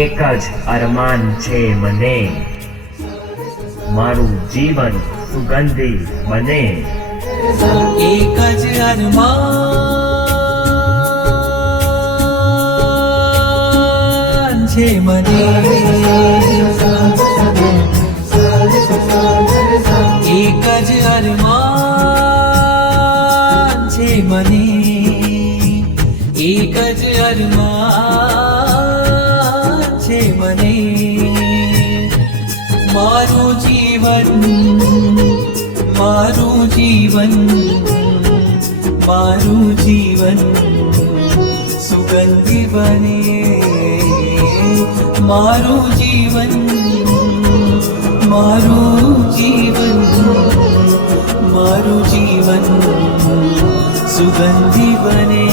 એક જ અરમાન છે મને, મારું જીવન સુગંધી બને. એક જ અરમાન છે મને, એક જ અરમાન છે મને, એક જ અરમાન છે મને. મારું જીવન, મારું જીવન, મારું જીવન સુગંધી બને. મારું જીવન, મારું જીવન, મારું જીવન સુગંધી બને.